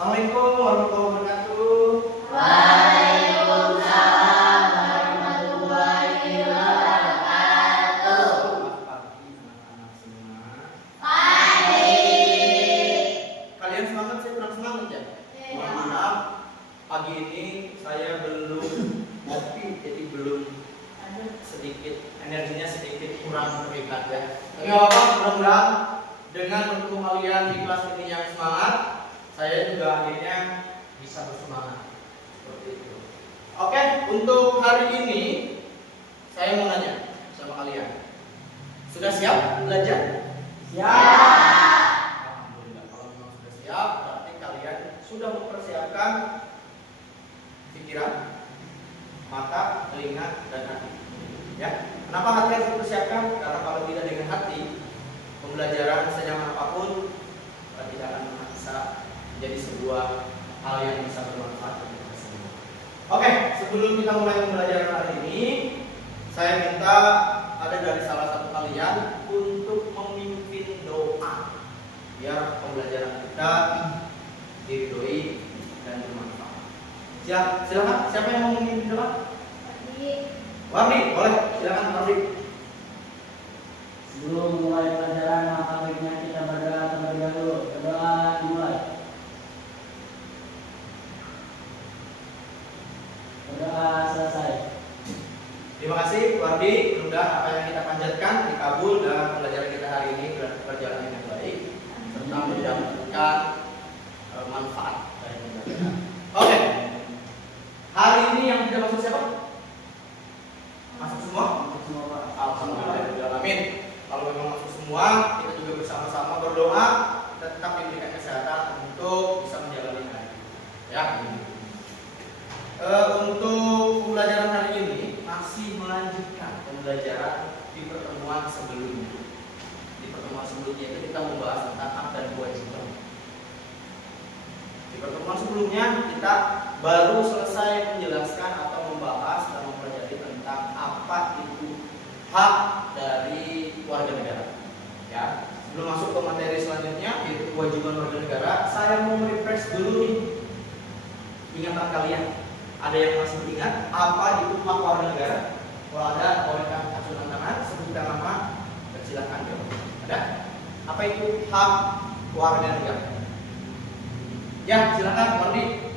Assalamualaikum warahmatullahi wabarakatuh. Waalaikumsalam warahmatullahi wabarakatuh. Selamat pagi anak-anak semua. Pagi. Kalian semangat? Saya kurang semangat ya? Mohon maaf, pagi ini saya belum ngopi, jadi belum sedikit energinya sedikit kurang terlihat ya. Tapi nggak apa-apa, mudah-mudahan dengan bertemu kalian di kelas ini yang semangat, saya juga akhirnya bisa bersemangat seperti itu. Oke, untuk hari ini saya mau nanya sama kalian, sudah siap belajar? Siap. Alhamdulillah, kalau memang sudah siap, berarti kalian sudah mempersiapkan pikiran, mata, telinga, dan hati. Ya, kenapa hati harus dipersiapkan? Karena kalau tidak dengan hati, pembelajaran senyaman apapun tidak akan bisa menjadi sebuah hal yang bisa bermanfaat bagi kita semua. Oke, sebelum kita mulai pembelajaran hari ini, saya minta ada dari salah satu kalian untuk memimpin doa biar pembelajaran kita diridhoi dan bermanfaat. Silakan, siapa yang mau memimpin doa? Wardi, boleh, silakan Wardi. Sebelum mulai pelajaran, maka baiknya kita berdoa terlebih dahulu. Berdoa dimulai. Berdoa selesai. Terima kasih Wardi, mudah-mudahan apa yang kita panjatkan dikabul dan pembelajaran kita hari ini berjalan dengan baik serta mendapatkan manfaat dari pembelajaran. Oke, hari ini yang tidak masuk siapa? Masuk semua? Untuk semua Pak. Alhamdulillahirrahmanirrahim. Kalau memang masuk semua, kita juga bersama-sama berdoa dan tetap diberikan kesehatan untuk bisa menjalani hari ini. Ya. Untuk pembelajaran hari ini masih melanjutkan pembelajaran di pertemuan sebelumnya. Di pertemuan sebelumnya itu kita membahas tentang hak dan kewajiban. Di pertemuan sebelumnya kita baru selesai menjelaskan atau membahas dan mempelajari tentang apa itu hak dari warga negara. Ya, sebelum masuk ke materi selanjutnya yaitu kewajiban warga negara, saya mau refresh dulu nih ingatan kalian. Ada yang masih ingat apa itu hak warga negara? Kalau ada, boleh acungkan tangan, sebutkan nama, dan silakan jawab. Ada? Apa itu hak warga negara? Ya, silakan, Wardi.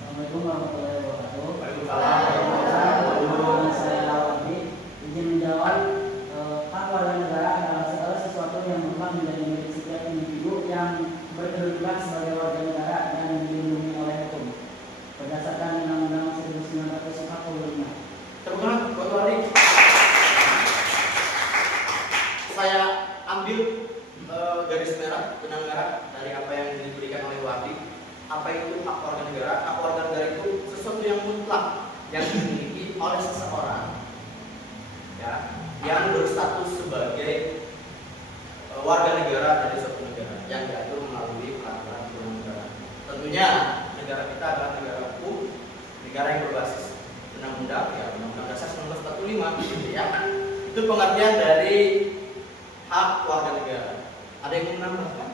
Assalamualaikum warahmatullahi wabarakatuh. Waalaikumsalam. Nama saya Wardi. Izin menjawab, hak warga negara adalah segala sesuatu yang berhak menjadi milik setiap individu yang berkedudukan sebagai warga negara dan dilindungi oleh hukum berdasarkan Undang-Undang 1945. Tepuk tangan buat Wardi. Saya ambil garis merah, benang merah dari apa yang diberikan oleh Wardi. Apa itu hak warga negara? Hak warga negara itu sesuatu yang mutlak yang dimiliki oleh seseorang, ya, yang berstatus sebagai warga negara dari suatu negara yang diatur melalui peraturan perundang negara. Tentunya negara kita adalah negara hukum, negara yang berbasis undang-undang, ya, Undang-Undang Dasar 1945, gitu ya. Itu pengertian dari hak warga negara. Ada yang mau menambahkan?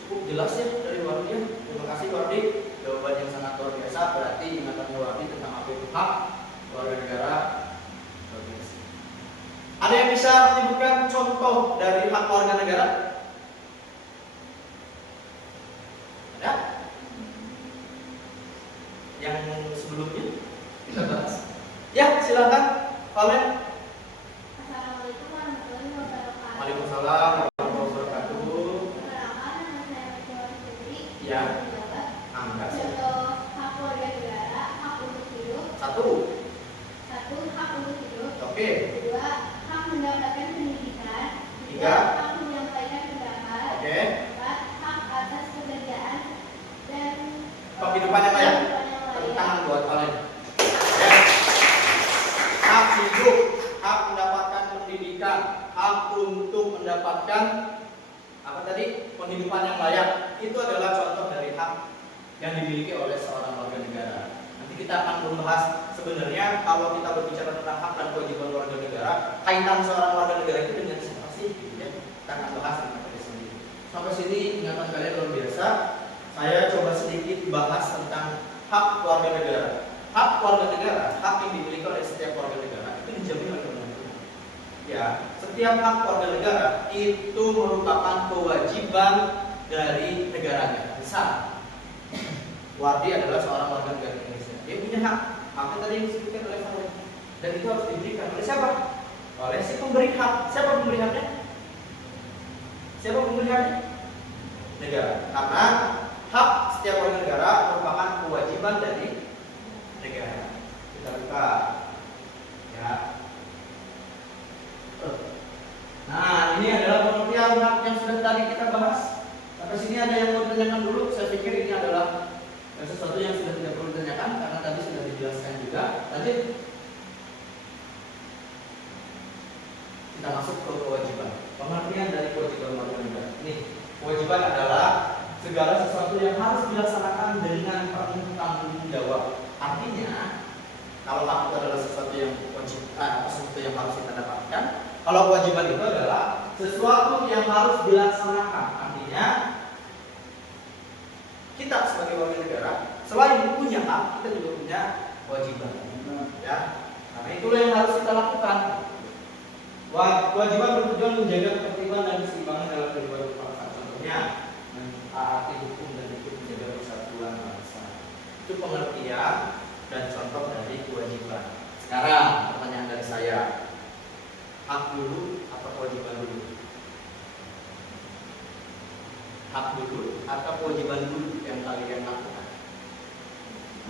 Cukup jelas ya dari Wardi. Terima kasih Wardi, jawaban yang sangat luar biasa. Berarti ingatannya Wardi tentang apa itu hak warga negara luar biasa. Ada yang bisa menyebutkan contoh dari hak warga negara? Ada? Yang sebelumnya kita bahas. Ya, silakan. Kalian. Assalamualaikum warahmatullahi wabarakatuh. Waalaikumsalam warahmatullahi wabarakatuh. Perkenalkan, nama saya Mutiara Putri. Ya. Menjawab. Angga. Contoh hak warga negara, hak untuk hidup. Satu. Satu, hak untuk hidup. Oke. Kedua, hak mendapatkan pendidikan. Tiga. Hak menyampaikan pendapat. Oke. Empat, hak atas pekerjaan dan Penghidupan yang layak. kehidupan yang Tepuk layak. tangan buat kalian. Ya. Hak hidup, hak mendapatkan pendidikan, hak untuk mendapatkan apa tadi? Penghidupan yang layak. Itu adalah contoh dari hak yang dimiliki oleh seorang warga negara. Nanti kita akan membahas sebenarnya kalau kita berbicara tentang hak dan kewajiban warga negara, kaitan seorang warga negara itu dengan siapa sih? Gitu ya. Kita akan bahas tentang itu sendiri. Sampai sini ingatan kalian luar biasa. hak warga negara. Hak warga negara, hak yang dimiliki oleh setiap warga negara itu dijamin oleh undang-undang. Ya, setiap hak warga negara itu merupakan kewajiban dari negaranya. Misal, Wardi adalah seorang warga negara Indonesia. Dia punya hak, haknya tadi yang disebutkan oleh saya. Dan itu harus diberikan oleh siapa? Oleh si pemberi hak. Siapa pemberi haknya? Siapa pemberi haknya? Negara. Karena hak setiap warga negara merupakan kewajiban dari negara. Kita buka, ya. Nah, ini adalah pengertian hak yang sudah tadi kita bahas. Sampai sini ada yang mau ditanyakan dulu? Saya pikir ini adalah sesuatu yang sudah tidak perlu ditanyakan karena tadi sudah dijelaskan juga. Lanjut. Kita masuk ke kewajiban. Pengertian dari kewajiban warga negara. Nih, kewajiban adalah segala sesuatu yang harus dilaksanakan dengan penuh tanggung jawab. Artinya, kalau hak itu adalah sesuatu yang wajib, sesuatu yang harus kita dapatkan. Kalau kewajiban itu adalah sesuatu yang harus dilaksanakan. Artinya, kita sebagai warga negara selain punya hak, kita juga punya kewajiban. Ya, karena itulah yang harus kita lakukan. Kewajiban bertujuan menjaga ketertiban dan keseimbangan dalam kehidupan berbangsa. Contohnya, mentaati hukum dan ikut menjaga persatuan bangsa. Itu pengertian dan contoh dari kewajiban. Sekarang pertanyaan dari saya, hak dulu atau kewajiban dulu? Hak dulu atau kewajiban dulu yang kalian lakukan?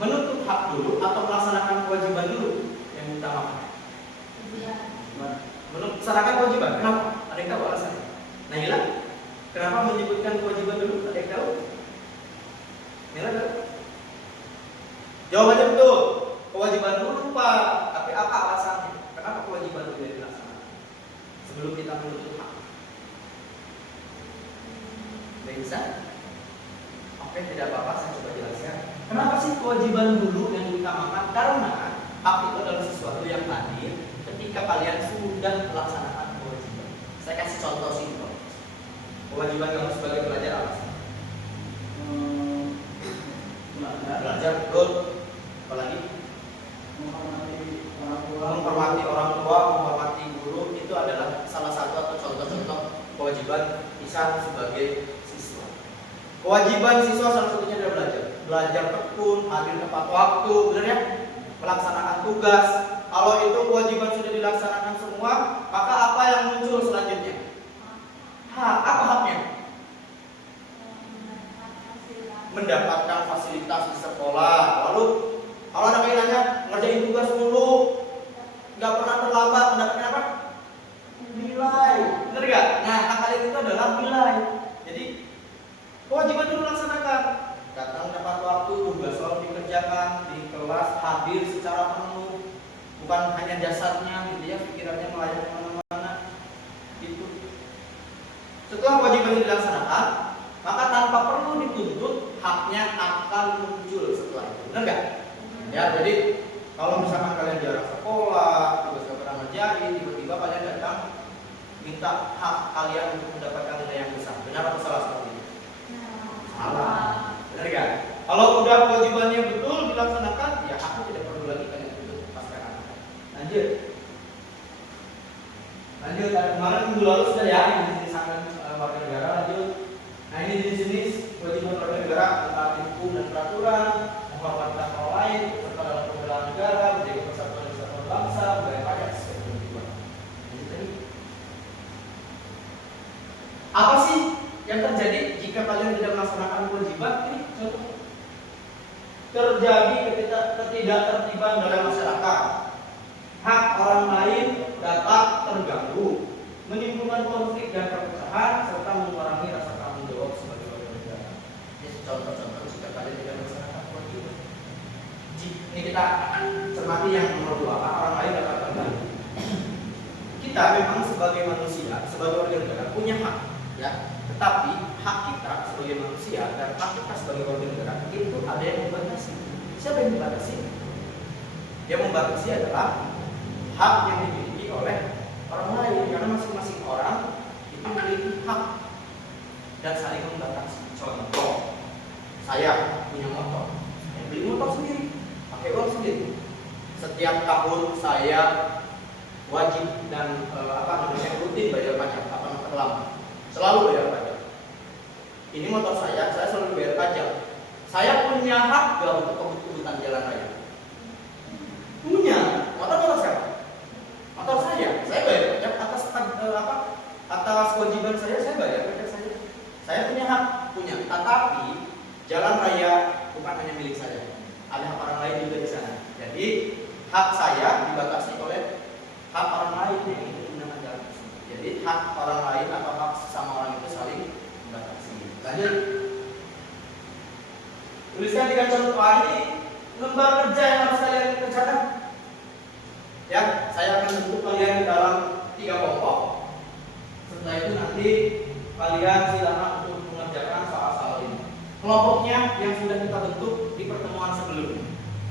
Menuntut hak dulu atau melaksanakan kewajiban dulu yang utamakan? Melaksanakan kewajiban. Kenapa? Ada yang tahu alasannya? Naila, kenapa menyebutkan kewajiban dulu? Ada yang tahu? Naila tahu? Jawabannya betul. Kewajiban dulu Pak. Tapi apa alasannya? Kenapa kewajiban dulu yang dilaksanakan sebelum kita menuntut hak? Bisa? Oke, tidak apa-apa, saya coba jelaskan. Kenapa sih kewajiban dulu yang diutamakan? Karena hak itu adalah sesuatu yang hadir ketika kalian sudah melaksanakan kewajiban. Saya kasih contoh simpel. Kewajiban kamu sebagai pelajar apa sih? Belajar, betul. Apalagi? Menghormati orang tua, menghormati guru. Itu adalah salah satu atau contoh-contoh kewajiban bisa sebagai siswa. Kewajiban siswa salah satunya adalah belajar. Belajar tekun, hadir tepat waktu, benar ya? Melaksanakan tugas. Kalau itu kewajiban sudah dilaksanakan semua, maka apa yang muncul selanjutnya? Hak. Apa haknya? Mendapatkan fasilitas di sekolah. Lalu kalau ada kaitannya ngerjain tugas mulu, nggak pernah terlambat, mendapatkan apa? Nilai. Benar nggak? Nah, hak kalian itu adalah nilai. Jadi kewajiban dulu laksanakan. Datang tepat waktu, tugas selalu dikerjakan di kelas, hadir secara penuh, bukan hanya jasadnya, gitu ya, pikirannya melayani kemana-mana. Gitu. Setelah kewajiban dilaksanakan, maka tanpa perlu dituntut, haknya akan muncul setelah itu. Benar nggak? Ya, jadi kalau misalkan kalian jarang sekolah, tugas nggak pernah ngerjain, tiba-tiba kalian datang minta hak kalian untuk mendapatkan nilai yang besar. Benar atau salah seperti itu? Salah. Benar kan? Kalau udah kewajibannya betul dilaksanakan, ya aku tidak perlu lagi kalian tuntut pasrahkan. Lanjut. Kemarin minggu lalu sudah ya yang disankan warga negara. Lanjut. Nah, ini jenis-jenis kewajiban warga negara: mentaati hukum dan peraturan, menghormati orang lain, serta dalam pembelaan negara, menjaga persatuan dan kesatuan bangsa, membayar pajak sesuai kewajiban. Apa sih yang terjadi jika kalian tidak melaksanakan kewajiban? Ini contoh. Terjadi ketidaktertiban dalam masyarakat. Hak orang lain dapat terganggu, menimbulkan konflik dan perpecahan, serta mengurangi rasa tanggung jawab sebagai warga negara. Ini contoh-contoh jika kalian tidak melaksanakan kewajiban. Ini kita cermati yang nomor 2, hak orang lain dapat terganggu. Kita memang sebagai manusia, sebagai warga negara punya hak, ya. Tetapi hak kita sebagai manusia dan hak kita sebagai warga negara itu ada yang membatasi. Siapa yang membatasi? Yang membatasi adalah hak yang dimiliki oleh orang lain, karena masing-masing orang itu memiliki hak dan saling membatasi. Contoh, saya punya motor, saya beli beli motor sendiri, pakai uang sendiri. Setiap tahun saya wajib dan rutin bayar pajak, selalu bayar pajak. Ini motor saya selalu bayar pajak. Saya punya hak gak untuk kebutuhan jalan raya? Punya. Motor siapa? Motor saya bayar pajak atas kewajiban saya bayar pajak saya. Saya punya hak, tetapi jalan raya bukan hanya milik saya. Ada hak orang lain juga di sana. Jadi hak saya dibatasi oleh hak orang lain yang itu menggunakan jalan tersebut. Jadi hak orang lain atau hak sesama orang itu saling membatasi. Lanjut. Tuliskan di contoh A ini lembar kerja yang harus kalian kerjakan. Ya, saya akan bentuk kalian di dalam 3 kelompok. Setelah itu nanti kalian silakan untuk mengerjakan soal-soal ini. Kelompoknya yang sudah kita bentuk di pertemuan sebelumnya.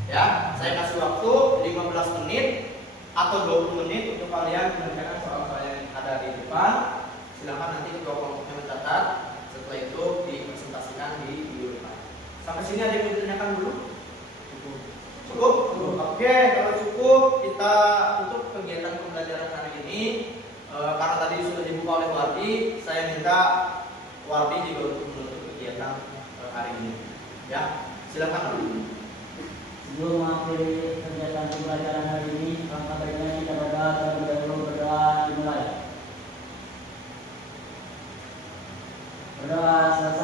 Ya, saya kasih waktu 15 menit atau 20 menit untuk kalian mengerjakan soal-soal yang ada di depan. Silakan nanti ketua kelompoknya mencatat. Setelah itu dipresentasikan di video depan. Sampai sini ada yang mau ditanyakan dulu? Cukup? Oke, kalau cukup kita tutup kegiatan pembelajaran hari ini. Karena tadi sudah dibuka oleh Wardi, saya minta Wardi juga untuk menutup kegiatan hari ini. Ya, silakan. Sebelum mengakhiri kegiatan pembelajaran hari ini, alangkah baiknya kita berdoa terlebih dahulu. Berdoa dimulai. Berdoa selesai.